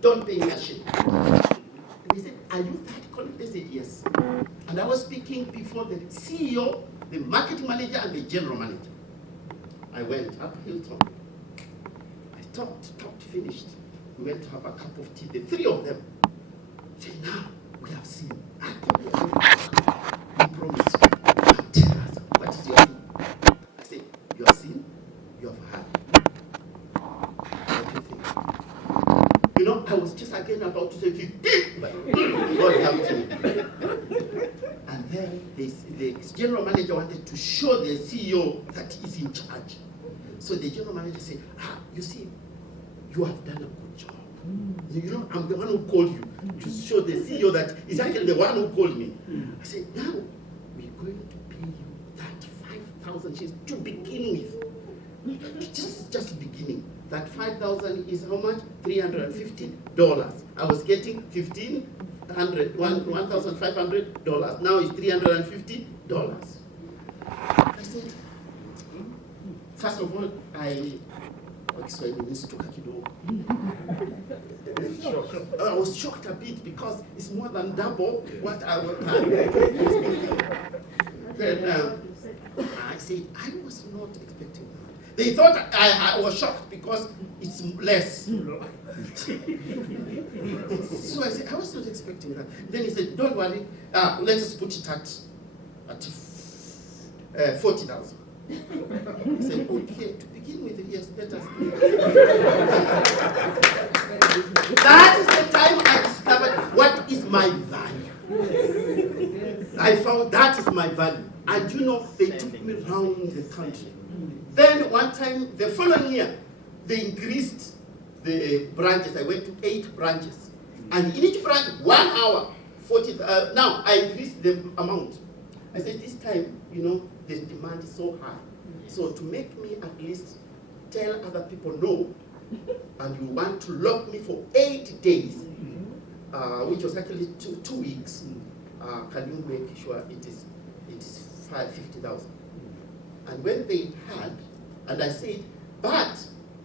don't pay me a shilling. And he said, are you that colleague? They said, yes. And I was speaking before the CEO, the marketing manager, and the general manager. I went up Hilton. I talked, finished. We went to have a cup of tea, the three of them. Say, now we have seen. I promise you. Now tell us, what is your thing? I said, you have seen, you have heard. What do you think? You know, I was just again about to say 15, but God helped me. And then the general manager wanted to show the CEO that he's in charge. So the general manager said, you see, you have done a good job. You know, I'm the one who called you to show the CEO that he's actually the one who called me. I said, now we're going to pay you 35,000 shares to begin with. Just beginning. That 5,000 is how much? $350. I was getting $1,500. Now it's $350. I said, first of all, I was shocked a bit because it's more than double what I was. Then I said, I was not expecting that. They thought I was shocked because it's less. So I said, I was not expecting that. Then he said, don't worry, let us put it at 40,000. I said, okay, to begin with, yes, let us do it. That is the time I discovered what is my value. I found that is my value. And you know, they took me around the country. Then one time, the following year, they increased the branches. I went to 8 branches. And in each branch, 1 hour, 40, now I increased the amount. I said, this time, you know, the demand is so high. So to make me at least tell other people no, and you want to lock me for 8 days, which was actually 2 weeks, can you make sure it is 50,000? And when they had, and I said, but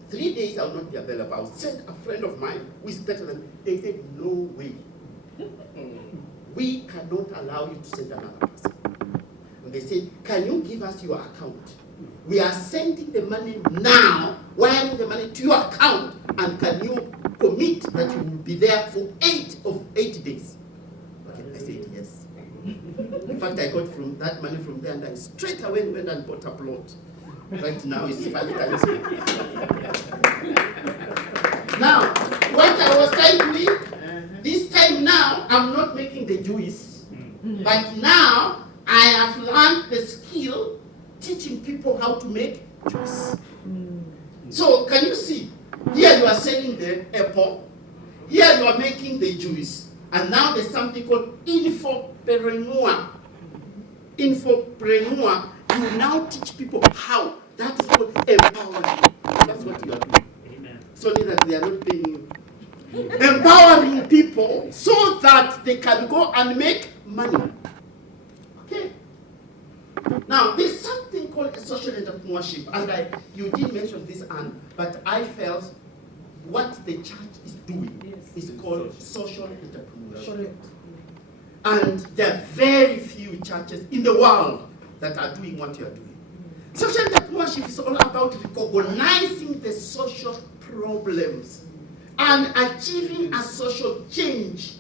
3 days I will not be available. I'll send a friend of mine who is better than me. They said, no way. We cannot allow you to send another person. And they said, can you give us your account? We are sending the money now, wiring the money to your account, and can you commit that you will be there for 8 days? Okay, I said yes. In fact, I got from that money from there, and I straight away went and bought a plot. Right now it's 5 times. Now, what I was trying to do, this time now, I'm not making the juice, but now I have learned the skill teaching people how to make juice. So can you see? Here you are selling the apple. Here you are making the juice. And now there's something called infopreneur. Infopreneur. You now teach people how. That is called empowering. That's what you are doing. Amen. So that they are not paying you. Empowering people so that they can go and make money. Okay. Now, there's something called social entrepreneurship, and you did mention this, Anne, but I felt what the church is doing is called social entrepreneurship. And there are very few churches in the world that are doing what you are doing. Social entrepreneurship is all about recognizing the social problems and achieving a social change,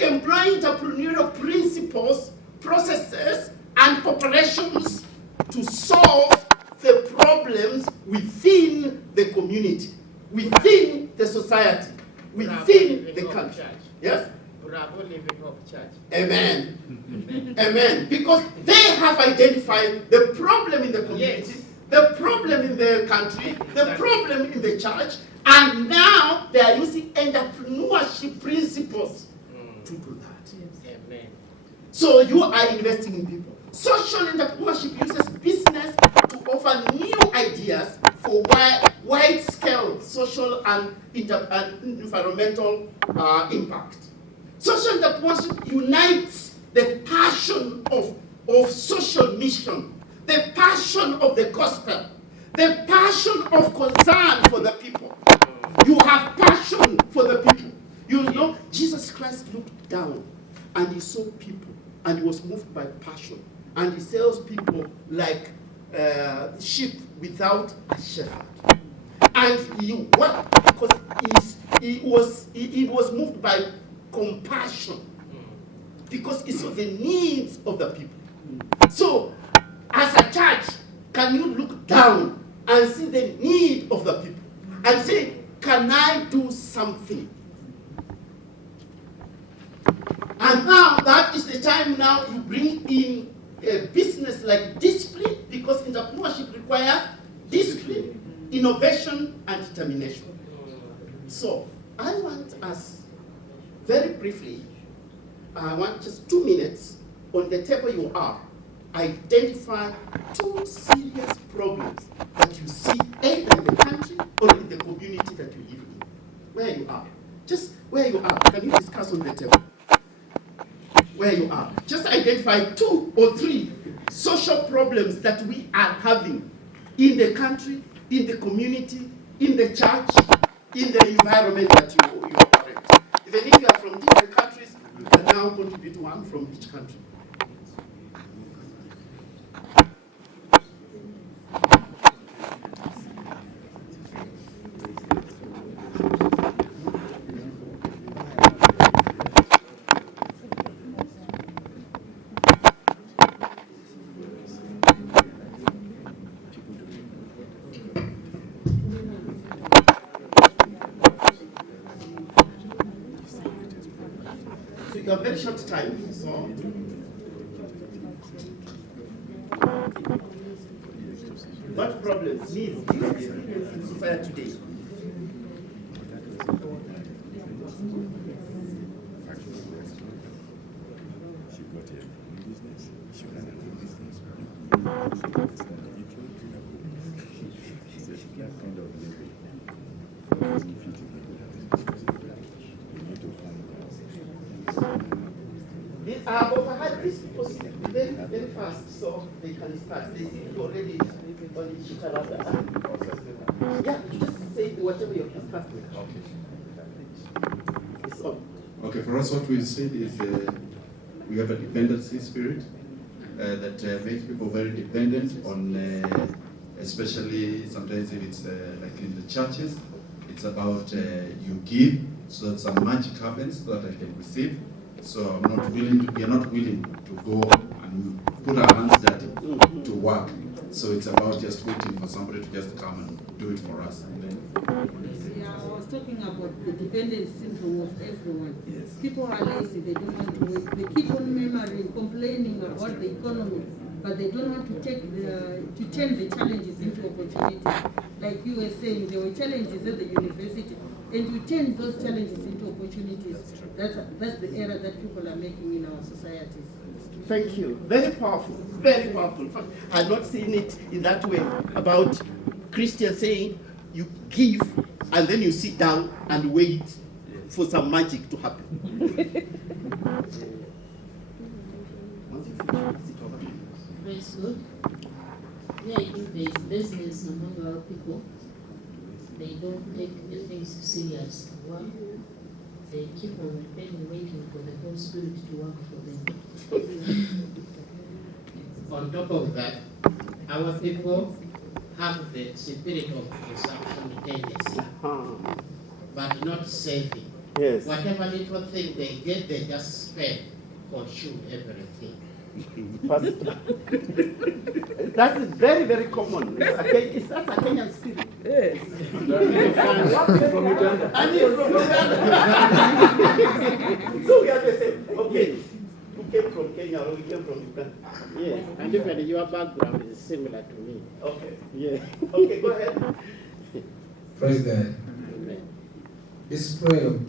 employing entrepreneurial principles, processes, and corporations to solve the problems within the community, within the society, within the country. Yes? Bravo, Living Hope Church. Amen. Amen. Because they have identified the problem in the community, the problem in the country, the problem in the church, and now they are using entrepreneurship principles to do that. Yes. Amen. So you are investing in people. Social entrepreneurship uses business to offer new ideas for wide-scale social and environmental impact. Social entrepreneurship unites the passion of social mission, the passion of the gospel, the passion of concern for the people. You have passion for the people. Christ looked down and he saw people and he was moved by passion. And he sells people like sheep without a shepherd. And he what? Because he was moved by compassion. Because he saw the needs of the people. So, as a church, can you look down and see the need of the people? And say, can I do something? And now, that is the time now you bring in a business like discipline, because entrepreneurship requires discipline, innovation, and determination. So, I want us, very briefly, I want just 2 minutes, on the table you are, identify 2 serious problems that you see either in the country or in the community that you live in. Where you are. Just where you are. Can you discuss on the table? Where you are. Just identify 2 or 3 social problems that we are having in the country, in the community, in the church, in the environment that you operate. Even if you are from different countries, you can now contribute 1 from each country. You have very short time, so what problems, needs, do you experience in society today? I've overheard these people speak very, very fast, so they can start. They see you already on the Shikarada. Yeah, you just say whatever you're discussing. It's on. Okay, for us, what we said is we have a dependency spirit that makes people very dependent on, especially sometimes if it's like in the churches, it's about you give, so that some magic happens so that I can receive. So we are not willing to go and put our hands dirty to work. So it's about just waiting for somebody to just come and do it for us. Yeah, I was talking about the dependence syndrome of everyone. Yes. People are lazy, they don't want to work. They keep on murmuring, complaining about the economy, but they don't want to turn the challenges into opportunities. Like you were saying, there were challenges at the university, and you turn those challenges into opportunities. That's the error that people are making in our societies. Thank you. Very powerful. Very powerful. In fact, I've not seen it in that way about Christians saying you give and then you sit down and wait for some magic to happen. Praise God. Yeah, I think there is business among our people. They don't take the things serious. One, they keep on repeating, waiting for the Holy Spirit to work for them. On top of that, our people have the spirit of consumption tendency, but not saving. Yes. Whatever little thing they get, they just spend, consume everything. That is very, very common. It's not a Kenyan spirit. Yes. And he's from Uganda. So we are the same. Okay. We came from Kenya or we came from Uganda. Yes, and even your background is similar to me. Okay. Yeah. Okay, go ahead. Praise God. Amen. This prayer of